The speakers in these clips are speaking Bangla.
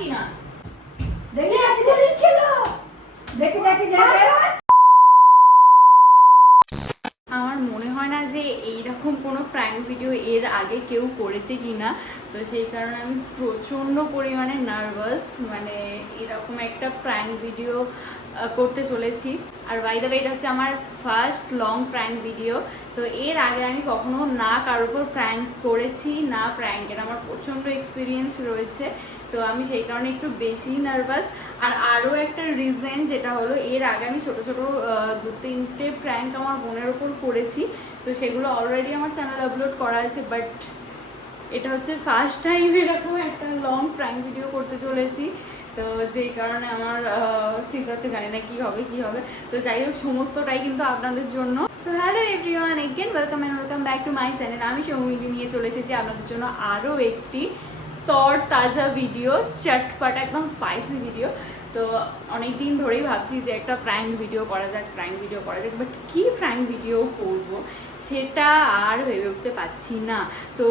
কিনা দেখি একদিন খেলো দেখি দেখি দেখি আমার মনে হয় না যে এইরকম কোনো প্র্যাঙ্ক ভিডিও এর আগে কেউ করেছে কিনা, তো সেই কারণে আমি প্রচণ্ড পরিমাণে নার্ভাস, মানে এরকম একটা প্র্যাঙ্ক ভিডিও করতে চলেছি। আর বাই দ্য ওয়ে এটা হচ্ছে আমার ফার্স্ট লং প্র্যাঙ্ক ভিডিও। তো এর আগে আমি কখনো না কারোর উপর প্র্যাঙ্ক করেছি না প্র্যাঙ্কের আমার প্রচণ্ড এক্সপিরিয়েন্স রয়েছে, তো আমি সেই কারণে একটু বেশি নার্ভাস। আর আরও একটা রিজন যেটা হলো এর আগে আমি ছোটো ছোটো 2-3টে প্র্যাঙ্ক আমার বোনের ওপর করেছি, তো সেগুলো অলরেডি আমার চ্যানেল আপলোড করা আছে। বাট এটা হচ্ছে ফার্স্ট টাইম এরকম একটা লং প্র্যাঙ্ক ভিডিও করতে চলেছি, তো যেই কারণে আমার চিন্তা হচ্ছে, জানি না কী হবে। তো যাই হোক, সমস্তটাই কিন্তু আপনাদের জন্য। So hello everyone, again welcome back to my channel. আমি সৌমিলি নিয়ে চলে এসেছি আপনাদের জন্য আরও একটি তাজা ভিডিও, চটপাটা একদম স্পাইসি ভিডিও। তো অনেক দিন ধরেই ভাবছি যে একটা প্র্যাঙ্ক ভিডিও করা যাক, বাট কী প্র্যাঙ্ক ভিডিও করব সেটা আর ভেবে উঠতে পারছি না। তো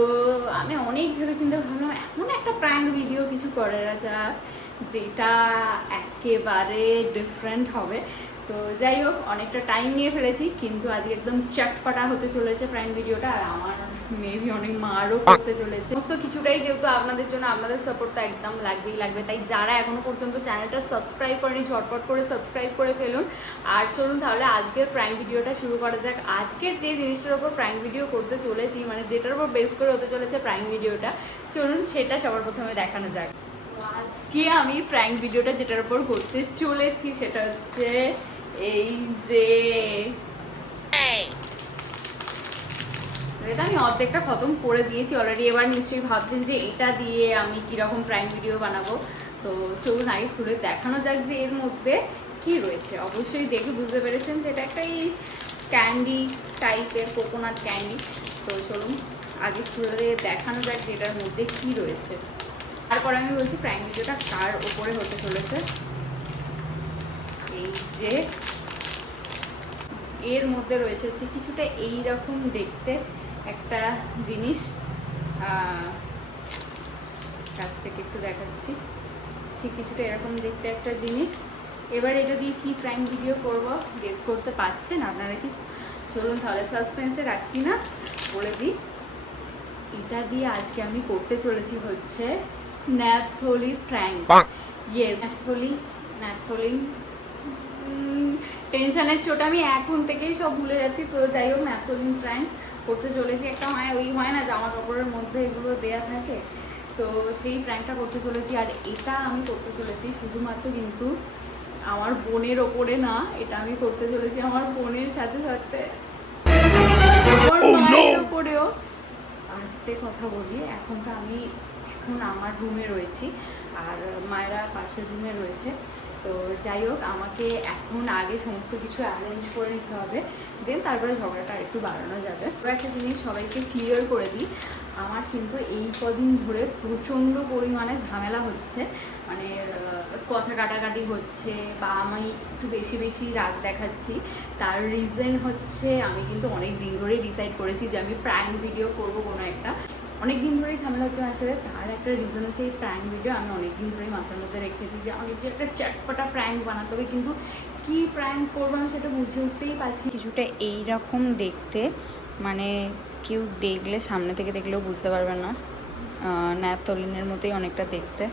আমি অনেক ভেবেচিন্তে ভাবলাম এমন একটা প্র্যাঙ্ক ভিডিও কিছু করা যাক যেটা একেবারে ডিফারেন্ট হবে। তো যাই হোক, অনেকটা টাইম নিয়ে ফেলেছি, কিন্তু আজকে একদম চটপাটা হতে চলেছে প্র্যাঙ্ক ভিডিওটা। আর আমার মেবি অনেক মারও করতে চলেছে সমস্ত কিছুটাই, যেহেতু আপনাদের জন্য আপনাদের সাপোর্টটা একদম লাগবে। তাই যারা এখনো পর্যন্ত চ্যানেলটা সাবস্ক্রাইব করেনি ঝটপট করে সাবস্ক্রাইব করে ফেলুন। আর চলুন তাহলে আজকের প্র্যাঙ্ক ভিডিওটা শুরু করা যাক। আজকে যে জিনিসটার উপর প্র্যাঙ্ক ভিডিও করতে চলেছি, মানে যেটার উপর বেস করে হতে চলেছে প্র্যাঙ্ক ভিডিওটা, চলুন সেটা সবার প্রথমে দেখানো যাক। আজকে আমি প্র্যাঙ্ক ভিডিওটা যেটার উপর করতে চলেছি সেটা হচ্ছে এই যে, এটা আমি অর্ধেকটা খতম করে দিয়েছি অলরেডি। এবার নিশ্চয়ই ভাবছেন যে এটা দিয়ে আমি কীরকম প্র্যাঙ্ক ভিডিও বানাবো, তো চলুন আগে খুলে দেখানো যাক যে এর মধ্যে কি রয়েছে। অবশ্যই দেখে বুঝতে পেরেছেন সেটা একটা এই ক্যান্ডি টাইপের, কোকোনাট ক্যান্ডি। তো চলুন আগে খুলে দেখানো যাক যে এটার মধ্যে কি রয়েছে, তারপর আমি বলছি প্র্যাঙ্ক ভিডিওটা কার ওপরে হতে চলেছে। এই যে এর মধ্যে রয়েছে হচ্ছে কিছুটা এইরকম দেখতে একটা জিনিস, কাছ থেকে একটু দেখাচ্ছি, ঠিক কিছুটা এরকম দেখতে একটা জিনিস। এবার এটা দিয়ে কি প্র্যাঙ্ক ভিডিও করব গেস করতে পারছেন আপনারা কি? চলুন তাহলে সাসপেন্সে রাখছি না, বলে দিই। এটা দিয়ে আজকে আমি করতে চলেছি হচ্ছে ন্যাপথলি প্র্যাঙ্ক। Yes, naphthalene. টেনশনের চোট আমি এখন থেকেই সব ভুলে যাচ্ছি। তো যাই হোক, ন্যাপথলিন প্র্যাঙ্ক করতে চলেছি। একটা হয় না জামা কাপড়ের মধ্যে এগুলো দেয়া থাকে, তো সেই প্র্যাঙ্কটা করতে চলেছি। আর এটা আমি করতে চলেছি শুধুমাত্র কিন্তু আমার বোনের ওপরে না, এটা আমি করতে চলেছি আমার বোনের সাথে সাথে আমার মায়ের ওপরেও। আস্তে কথা বলি, এখন আমার রুমে রয়েছি আর মায়েরা পাশের রুমে রয়েছে। তো যাই হোক, আমাকে এখন আগে সমস্ত কিছু অ্যারেঞ্জ করে নিতে হবে, দেন তারপরে ঝগড়াটা একটু বাড়ানো যাবে। তো একটা জিনিস সবাইকে ক্লিয়ার করে দিই, আমার কিন্তু এই কদিন ধরে প্রচণ্ড পরিমাণে ঝামেলা হচ্ছে, মানে কথা কাটাকাটি হচ্ছে বা আমি একটু বেশি রাগ দেখাচ্ছি। তার রিজন হচ্ছে আমি কিন্তু অনেক দিন ধরেই ডিসাইড করেছি যে আমি প্র্যাঙ্ক ভিডিও করবো কোনো একটা। অনেক দিন ধরেই ঝামেলা হচ্ছে আমার সাথে, তার একটা রিজন হচ্ছে এই প্র্যাঙ্ক ভিডিও। আমি অনেক দিন ধরেই মাথার মধ্যে রেখেছি যে আমাকে যে একটা চটপটা প্র্যাঙ্ক বানাতে হবে, কিন্তু কী প্র্যাঙ্ক করবো আমি সেটা বুঝে উঠতেই পারছি। কিছুটা এইরকম দেখতে, মানে কেউ দেখলে সামনে থেকে দেখলেও বুঝতে পারবে না, ন্যাপথলিনের মতোই অনেকটা দেখতে।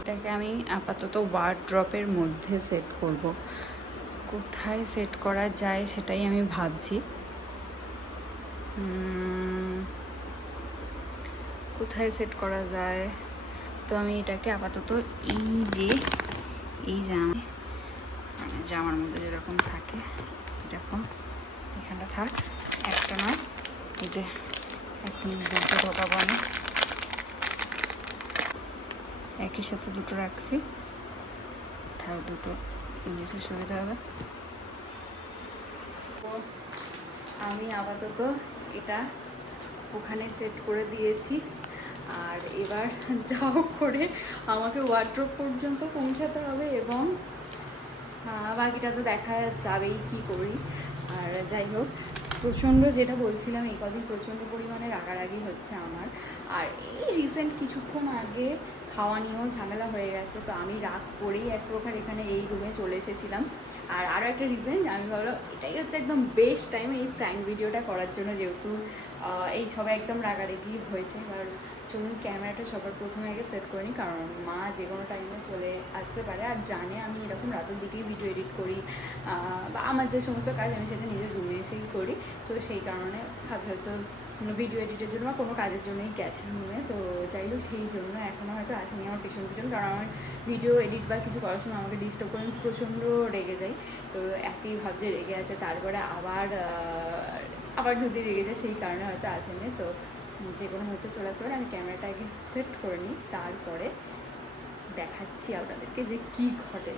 এটাকে আমি আপাতত ওয়ার্ড্রপের মধ্যে সেট করব। কোথায় সেট করা যায় সেটাই আমি ভাবছি। কোথায় সেট করা যায়, তো আমি এটাকে আপাতত এই জামার মধ্যে যেরকম থাকে এরকম এখানটা থাক, একটা না, এই যে এখন দুটো ঢোকাবো আমি, একই সাথে দুটো রাখছি, তার দুটো নিতে সুবিধা হবে। আমি আপাতত এটা ওখানে সেট করে দিয়েছি। আর এবার যাও করে আমাকে ওয়ার্ড্রোব পর্যন্ত পৌঁছাতে হবে, এবং বাকিটা তো দেখা যাবেই কী করি। আর যাই হোক, প্রচণ্ড যেটা বলছিলাম, এই কদিন প্রচণ্ড পরিমাণে রাগারাগি হচ্ছে আমার। আর এই রিসেন্ট কিছুক্ষণ আগে খাওয়া নিয়েও ঝামেলা হয়ে গেছে। তো আমি রাগ করেই এক প্রকার এখানে এই রুমে চলে এসেছিলাম। আর আরও একটা রিজন, আমি ভাবলাম এটাই হচ্ছে একদম বেস্ট টাইম এই প্র্যাঙ্ক ভিডিওটা করার জন্য, যেহেতু এই সবাই একদম রাগারাগি হয়েছে। এবার চলুন ক্যামেরাটা সবার প্রথমে আগে সেট করে নিই, কারণ মা যে কোনো টাইমে চলে আসতে পারে আর জানে আমি এরকম রাতের দিকেই ভিডিও এডিট করি, বা আমার যে সমস্ত কাজ আমি সেটা নিজের রুমে এসেই করি। তো সেই কারণে হয়তো ভিডিও এডিটের জন্য বা কোনো কাজের জন্যই গেছে রুমে। তো যাই হোক, সেই জন্য এখনও হয়তো আসেনি আমার পিছন পিছন, কারণ আমার ভিডিও এডিট বা কিছু করার সময় আমাকে ডিস্টার্ব করে আমি প্রচণ্ড রেগে যাই। তো একই ভাবছে রেগে আছে, তারপরে আবার যদি রেগে যায়, সেই কারণে হয়তো আসেনি। তো যে কোনো মুহূর্তে চলে আসতে পারে। আমি ক্যামেরাটা আগে সেট করে নিই, তারপরে দেখাচ্ছি আপনাদেরকে যে কী ঘটে।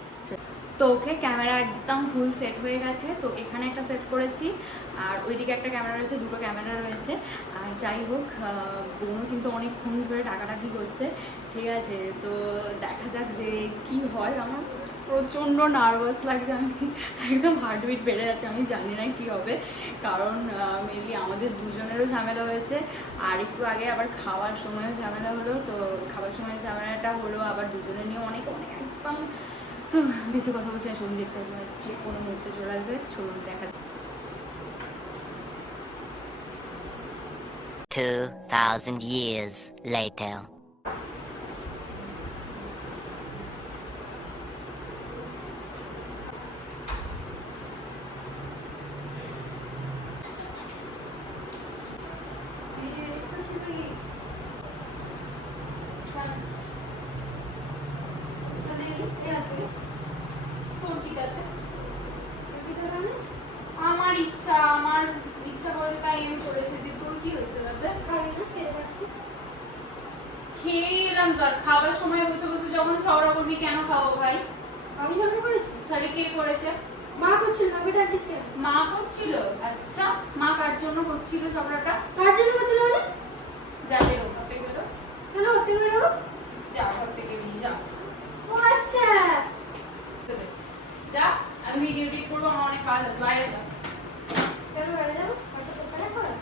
তো ওকে ক্যামেরা একদম ফুল সেট হয়ে গেছে। তো এখানে একটা সেট করেছি, আর ওইদিকে একটা ক্যামেরা রয়েছে, দুটো ক্যামেরা রয়েছে। আর যাই হোক, বোনও কিন্তু অনেকক্ষণ ধরে টাকাটাকি করছে, ঠিক আছে। তো দেখা যাক যে কি হয়। আমার প্রচণ্ড নার্ভাস লাগছে, আমি একদম হার্টবিট বেড়ে যাচ্ছে, আমি জানি না কী হবে। কারণ মেনলি আমাদের দুজনেরও ঝামেলা হয়েছে, আর একটু আগে আবার খাওয়ার সময়ও ঝামেলা হলো। তো খাওয়ার সময় ঝামেলাটা হলো, আবার দুজনে নিয়ে অনেক অনেক একদম। তো বেশি কথা বলছি না, চলুন দেখতে হবে, যে কোনো মুহূর্তে চলে আসবে। চলুন দেখা যাক। 2000 years later. আমার ইচ্ছা করে তাই আমি চলে এসেছি। তোর কি হয়েছে দাদা? খেয়ে এলাম তো, আর খাবার সময় বসে বসে যখন ঝগড়া করবি কেন খাবো ভাই? আমি ঝগড়া করেছি? তাহলে কে করেছে? মা করছিল না, বেটা আছিস কেন? মা করছিল। আচ্ছা, মা কার জন্য করছিল ঝগড়াটা? কার জন্য করছিল মানে? যা বেরো, ঘর থেকে বেরো। কেন করতে বেরো? যা ঘর থেকে বেরিয়ে যা। ও আচ্ছা, যা, আমি ভিডিও এডিট করবো, আমার অনেক কাজ আছে, বাইরে যা। কেন বাইরে যাবো? কাজটা করতে না করা?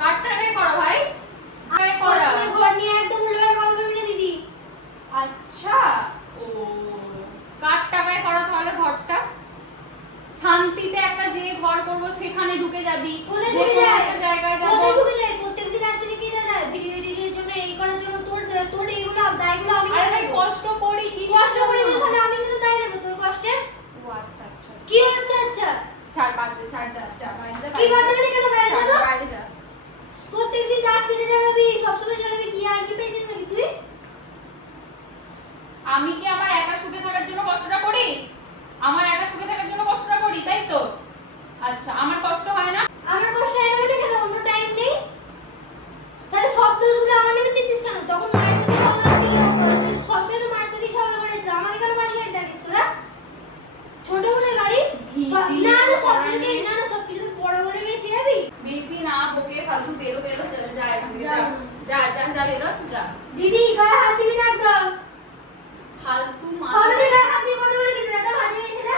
কাটটা আগে করো ভাই, আগে করো। সবসময় ঘর নিয়ে একদম উল্টোপাল্টা কথা বলবি না দিদি। আচ্ছা, ও কার টাকায় করা তাহলে ঘরটা? শান্তিতে একটা যে ঘর করবো সেখানে ঢুকে যাবি, কোথায় যে ঢুকে কোনো যায়? একটা জায়গায় যাবো। কোথায় ঢুকে যায়? প্রত্যেকদিন রাত্রে কি জানা? ভিডিও এডিটের জন্য, এই করার জন্য তোর এইগুলো দায়গুলো আমি আরে কেন ভাই নেবো? কষ্ট করি কি কষ্ট করি বলে তাহলে আমি কেন দায় নেবো তোর কষ্টের? ও আচ্ছা আচ্ছা, কি হচ্ছে আচ্ছা? ছাড় বাদ দে, ছাড়, যা যা বাইরে যা। কি বাদ দেবে কেন বাইরে যা, যাবো? বাইরে যা। প্রত্যেকদিন রাত্রে জ্বালাবি, সবসময় জ্বালাবি, কি আর কি পেয়েছিস নাকি তুই? আমি কি আমার একা সুখে থাকার জন্য কষ্টটা করি? আমার একা সুখে থাকার জন্য কষ্টটা করি, তাই তো? আচ্ছা, আমার কষ্ট হয় না? আমার কষ্ট হয় না বলে কেন? অন্য টাইম নেই? তাহলে সব দোষগুলো আমার নামে দিচ্ছিস কেন? তখন মায়ের সাথে ঝগড়া হচ্ছিল, তুই সবসময় তো মায়ের সাথে ঝগড়া করেছিস, আমাকে কেন মাঝখানে টানিস তোরা? ছোট বোনের বাড়ি? না না, সবকিছু তো বড় বোনের মেয়ে চিনাবি? বেশি না বকে, ফালতু বেরো বেরো, চলে যা এখান থেকে, যা যা যা যা, বেরো যা। দিদি গায়ে হাত দিবি না একদম। ফালতু সব জায়গায় হাত দিয়ে কথা বলে গেছিস, এটা বাজে মেয়ে ছেলে।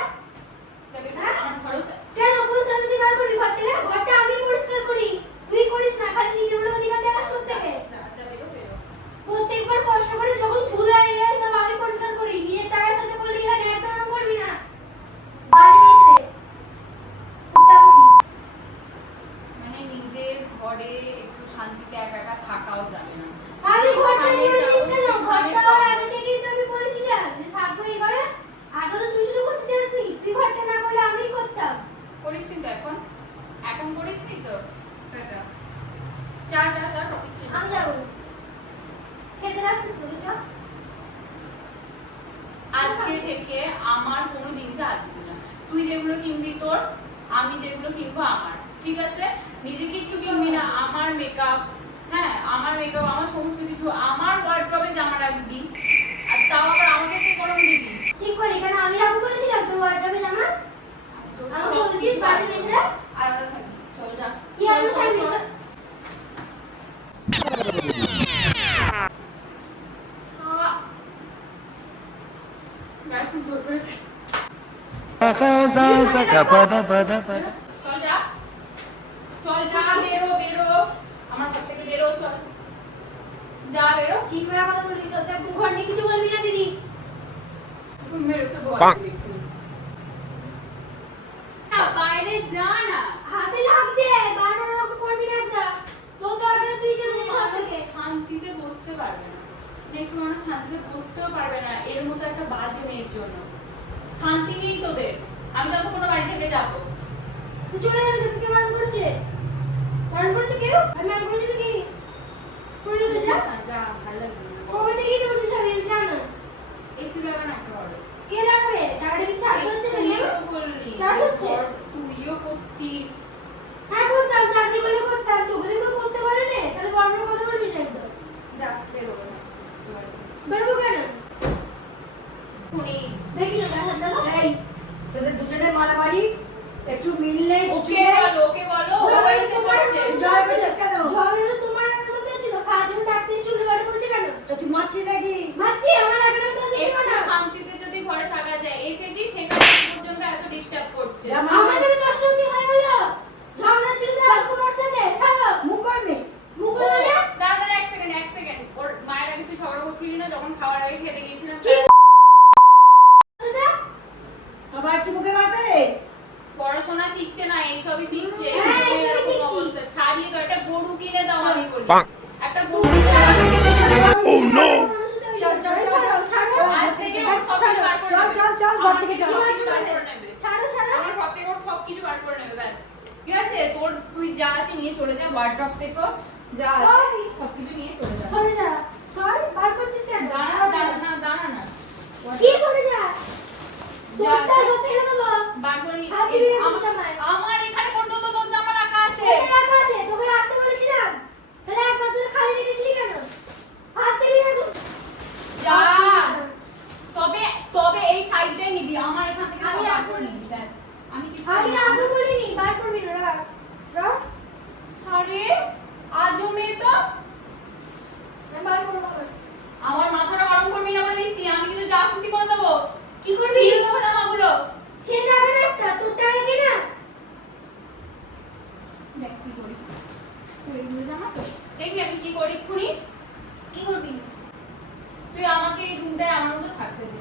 আমার ঘরও কেন কোন শান্তি বার করবি ঘর থেকে? ঘরটা আমি পরিষ্কার করি, তুই করিস না, খালি নিজের বলে অধিকার দেখাস সত্যকে। যা যা, বেরো বেরো। প্রত্যেকবার কষ্ট করে যখন চুল হয়ে যায় সব আমি পরিষ্কার করি, নিজের টাকায় খরচা করলেই হয় না, একদম এরকম করবি না। বাজে মেয়ে ছেলে। কুত্তামুখী। মানে নিজের ঘরে একটু শান্তিতে একা একা থাকাও যাবে না। আমি ঘরটা যেখানে করেছিস যাবো কেন? সেখানে ঘরটা আর করবো। আগে থেকেই তো আমি বলেছিলাম যে থাকবো এই ঘরে। আগে তো তুই শুধু করতে চাসনি, তুই ঘরটা না করলে আমিই করতাম। করিস নি তো এখন? এখন করিস নি তো? যা যা যা যা যা, টপিক চেঞ্জ। আমি যাবো খেতে রাখছিস তো চ। আজকে থেকে আমার কোনো জিনিসে হাত দিবি না। তুই যেগুলো কিনবি তোর, আমি যেগুলো কিনবো আমার, ঠিক আছে? নিজে কিচ্ছু কিনবি না। আমার মেকআপ, হ্যাঁ আমার মেকআপ, আমার সমস্ত কিছু আমার ওয়ার্ড্রবে জামা রাখবি, আর তাও আবার আমাকে তুই গরম দিবি। ঠিক করে এখানে আমি রাখবো বলেছিলাম তোর ওয়ার্ড্রবে জামা? তোর আমাকে সব বলছিস কিছু বাজে মেয়ে ছেলে? আলাদা থাকবি, চল যা। কি আর চল, চল, থাকছিস? চল। গায়ে খুব জোর করেছে। চল যা, চল যা, বেরো বেরো, আমার ঘর থেকে বেরো, চল যা, বেরো। কি করে কথা বলিস? একদম ঘর নিয়ে কিছু না বাইরে যা না। হাতে লাগছে, বারবার ওরকম করবি না একদম। তোর দরকার তুই যে রুমে ঘর থেকে। শান্তিতে বসতে পারবে না, একটু মানুষ শান্তিতে বসতেও পারবে না এর মতো একটা বাজে মেয়ের জন্য। শান্তি নেই তোদের। আমি যত কোনো বাড়ি থেকে যাবো। তুই চলে যাবি, তোকে কে বারণ করেছে? বারণ করেছে কেউ? আমি বারণ করেছি তো কি? করে যেতে যা। যা, ভালো লাগছে না। কবে থেকে তো বলছিস যাবি, আমি জানি না। এসি লাগানো না একটা বড়। কে লাগাবে? টাকাটা কি চার্জ হচ্ছে না? তুইও বললি, চার্জ হচ্ছে? তুইও করতিস। হ্যাঁ করতাম, চাকরি করলে করতাম, তোকে দেখে করতে পারে না, তাহলে বড় বড় কথা বলবি না একদম। যা, বেরোবো না। বেরোবো কেন? খুনি। দেখি না গায়ে হাত দাও। এই তোদের দুজনের মারামারি একটু মিললে ওকে বলো, ওকে বলো, ও এসে করছে। জয় করছিস কেন? ঝগড়া তো তোমার আগের মধ্যে ছিল, খাওয়ার জন্য ডাকতে চুলে বাড়ি বলছে কেন? তো তুই মারছিস নাকি? মারছি, আমার আগের মধ্যে ছিল একটু না। শান্তিতে যদি ঘরে থাকা যায়, এসেছি সেখানে পর্যন্ত এত ডিস্টার্ব করছে। যা আমার নামে 10টা অবধি হয়ে গেল। ঝগড়া ছিল তো আর কোন ওর সাথে, ছাড়ো। মুখ করবি? মুখ মানে? দাঁড়া দাঁড়া, এক সেকেন্ড। ওর মায়ের আগে তুই ঝগড়া করছিলি না যখন খাওয়ার আগে খেতে গিয়েছিলাম? কি সেটা? আবার কি মুখে মারছে রে? পড়াশোনা শিখছে না, এইসবই শিখছে। হ্যাঁ, এইসবই এরকম শিখছি। অবস্থা। ছাড়িয়ে তো একটা গরু কিনে দাও, আমি বলি। একটা গরু তুমি কিনে দাও। Oh no! চল চল চল ছাড়ো। আজ থেকে ওর সব কিছু বার করে চল, নেবে। চল, চল, ঘর থেকে চল। সব কিছু বার করে নেবে। ছাড়ো ছাড়ো। আমার ঘর থেকে ওর সব কিছু বার করে নেবে, ব্যাস। ঠিক আছে, তোর তুই যা আছে নিয়ে চলে যা, ওয়ার্ড্রপ থেকে যা আছে ওই। সব কিছু নিয়ে চলে যা। সরে যা। সর, বার করছিস কেন? দাঁড়া না। কি সরে যা? যা তোরটা আছে। সব ফেলে দেবো। বার করে নি- হাত দিবি না আমার- তোর জামায়। আমার এখানে পর্যন্ত তোর জামা রাখা আছে। তোকে রাখা আছে, তোকে রাখতে বলেছিলাম। তাহলে এক মাস ধরে খালি রেখেছিলি কেন? হাত দিবি না তুই। যা। তবে এই সাইডটাই নিবি, আমার এখান থেকে আমি সব বার রাখবো করে না। নিবি, ব্যাস। আমি কিছু আমি করবো না। রাখবো বলিনি, বার করবি না, রাখ। রাখ। আরে আজও মেয়ে তো। আমি বার করবো না। আমার মাথাটা গরম করবি না বলে দিচ্ছি, আমি কিন্তু যা খুশি করে দেবো। কি করবি? ছিঁড়ে দেবো জামাগুলো। ছেড়ে যাবে না একটা, তোর টাকা কে না? দেখ কি করি। এইগুলো জামা তো দেখবি আমি কি করি খুনি। কি করবি? তুই আমাকে এই রুমটায় আমার মতো থাকতে দে,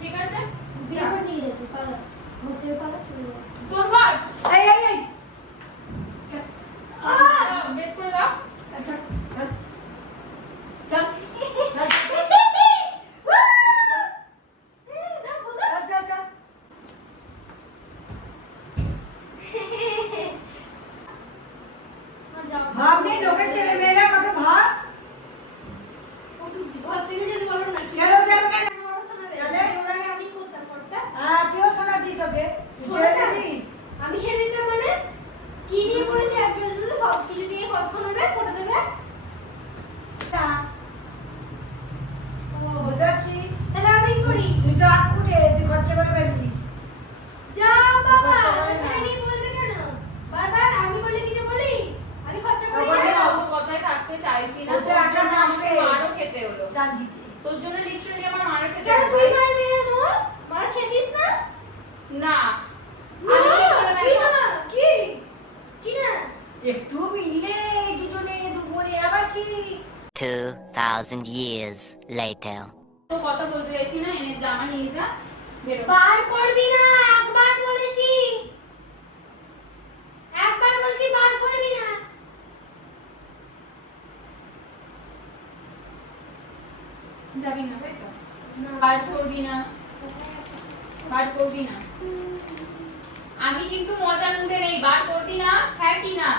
ঠিক আছে? বিয়ে করে নিয়ে যেতে পালা। হতে পালা চলে যাবে। তোর ঘর এই এই এই চল বেশ করে দাও। চল চল চল চল চল ভাব নেই লোকের ছেলে মেয়েরা কত ভাব। ঘর থেকে যেতে বলো না। কেন কেন কেন? ওরা শোনাবে। চলে। ওরা আগে আমি করতাম কোনটা? তুইও শোনা দিস ওকে, তুই ছেড়ে দিস। আমি সেরে দিতাম মানে? কি নিয়ে বলেছে একবার যদি সব কিছু দিয়ে কথা শোনাবে, করে দেবে? না ও, বুঝতে পারছিস? তাহলে আমি কি করি? তুই তো আখ খুঁটে তুই খরচা করে ফেলিস। যা বাবা, খরচা করে না। সেটা নিয়ে বলবে কেন? বারবার আমি বলে কিছু বলি? আমি খরচা করি বাবা, আমি না। অত কথায় থাকতে চাইছি না, ও তো তোর একা জন্য আমাকে থাকবে। মারও খেতে হলো। শান্তিতে তোর জন্য লিটারালি আমার মারও খেতে কেন হলো। তুই মার মেয়ে নোস? মার খেতিস না? না, না, আমি কি করে কি মারবো? না? কি? কি না? একটু মিললে দুজনে দুপুরে আবার কি 2,000 years later. তো কথা বলতে চাইছি না, এনে জামা নিয়ে যা, বেরো। বার করবি না, একবার বলেছি। একবার বলছি বার করবি না। যাবি না তাই তো? না। বার করবি না, বার করবি না। আমি কিন্তু মজার মুডে নেই, বার করবি না, হ্যাঁ কি না?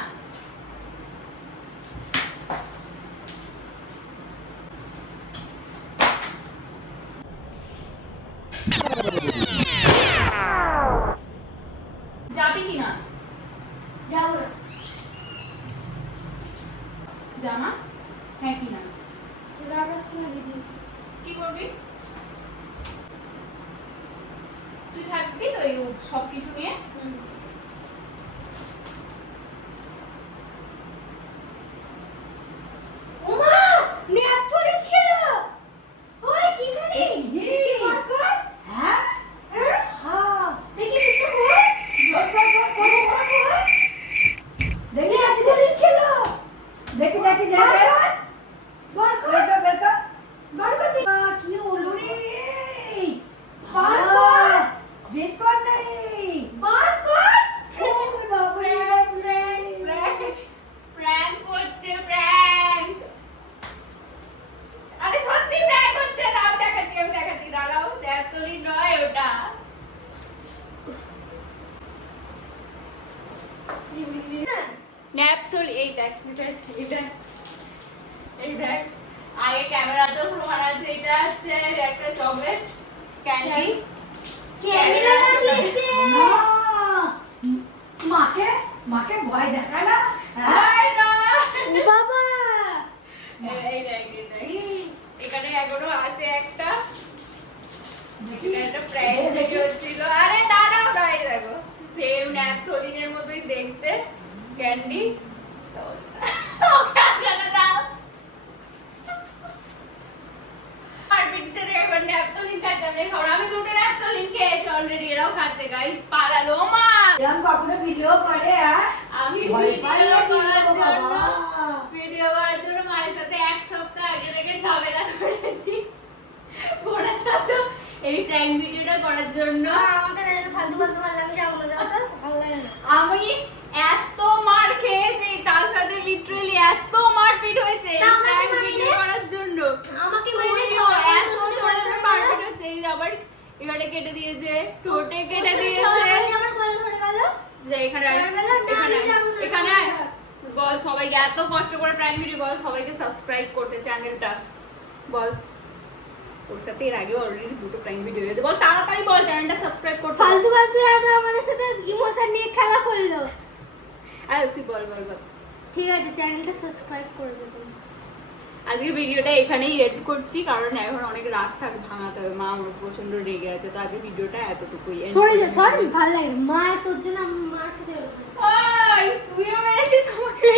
যাবি কি না? যাবো না। জামা হ্যাঁ কি না? রাগাস না দিদি। কি করবি? তুই থাকবি তো এই সব কিছু নিয়ে? ওমা, নেটফ্লিক্স খেলো। ওই কি খালি? এই। বার কর। হ্যাঁ হ্যাঁ? হ্যাঁ দেখি কিছু কর। কর কর কর কর কর। দেখি নেটফ্লিক্স খেলো। দেখি দেখি বার দেখি কর। বার কর। বের কর বের কর। বার কর দি। কি হলো রে? বার কর। ন্যাপথলিন নয় ওটা। ন্যাপথলি এই দেখ এই দেখ আগে ক্যামেরাতেও প্রমাণ আছে, এটা হচ্ছে একটা চকলেট ক্যান্ডি। ক্যামেরা লাগিয়েছে। না, মাকে মাকে ভয় দেখায় না হ্যাঁ? হয় না। ও বাবা এই দেখ এই দেখ। ছিস, এখানে এখনো আছে একটা, দেখি এটা একটা প্র্যাঙ্ক ভিডিও ছিল। আরে দাঁড়াও দাঁড়িয়ে দেখো, সেম ন্যাপথলিনের মতোই দেখতে ক্যান্ডি। ওকে আজকে দাও। আর পিঠে এবার ন্যাপথলিন খাইতে হবে। আমি দুটো ন্যাপথলিন খেয়েছি অলরেডি, এরাও খাচ্ছে গাইস। পালালো মা। এরকম কখনো ভিডিও করে হ্যাঁ? আমি ভয় পাই ভিডিও না করার কিন্তু জন্য বাবা। মায়ের সাথে এক সপ্তাহ আগে থেকে ঝামেলা করেছি। বোনের সাথে এই প্র্যাঙ্ক ভিডিওটা করার জন্য আমাকে ফালতু ফালতু ভালো লাগে, যাও না, যাও তো, ভালো লাগে না। আমি এত মার খেয়েছি, তার সাথে লিটারালি এত মারপিট হয়েছে এই তা আমাকে প্র্যাঙ্ক মারলে? ভিডিও করার জন্য। আমাকে মারলে তুইও ঝগড়া এত করতে জোরে জোরে করতে মারপিট হচ্ছে। এই আবার এখানে কেটে দিয়েছে, ঠোঁটে কেটে ওর সাথে দিয়েছে। ঝগড়া করতে আমার গলা ধরে গেল। যে এখানে এখানে না, এখানে আমি যাবো না, এখানে যাবো না। বল সবাইকে, এত কষ্ট করে প্রাইম ভিডিও বল সবাইকে সাবস্ক্রাইব করতে চ্যানেলটা বল। ওর সাথে এর আগে অলরেডি দুটো প্রাইম ভিডিও হয়েছে, বল তাড়াতাড়ি বল চ্যানেলটা সাবস্ক্রাইব করতে। ফালতু ফালতু এত আমাদের সাথে ইমোশন নিয়ে খেলা করলো। আর তুই বল বল বল। ঠিক আছে, চ্যানেলটা সাবস্ক্রাইব করে দেবেন। আজকের ভিডিওটা এখানেই এড করছি, কারণ এখন অনেক রাগ থাক ভাঙাতে হবে। মা আমার প্রচন্ড রেগে আছে, তো আজকের ভিডিওটা এতটুকুই। সরে যা, সর, ভালো লাগে মা তোর জন্য আমি মা খেতে হবে। তুইও মেরেছিস আমাকে।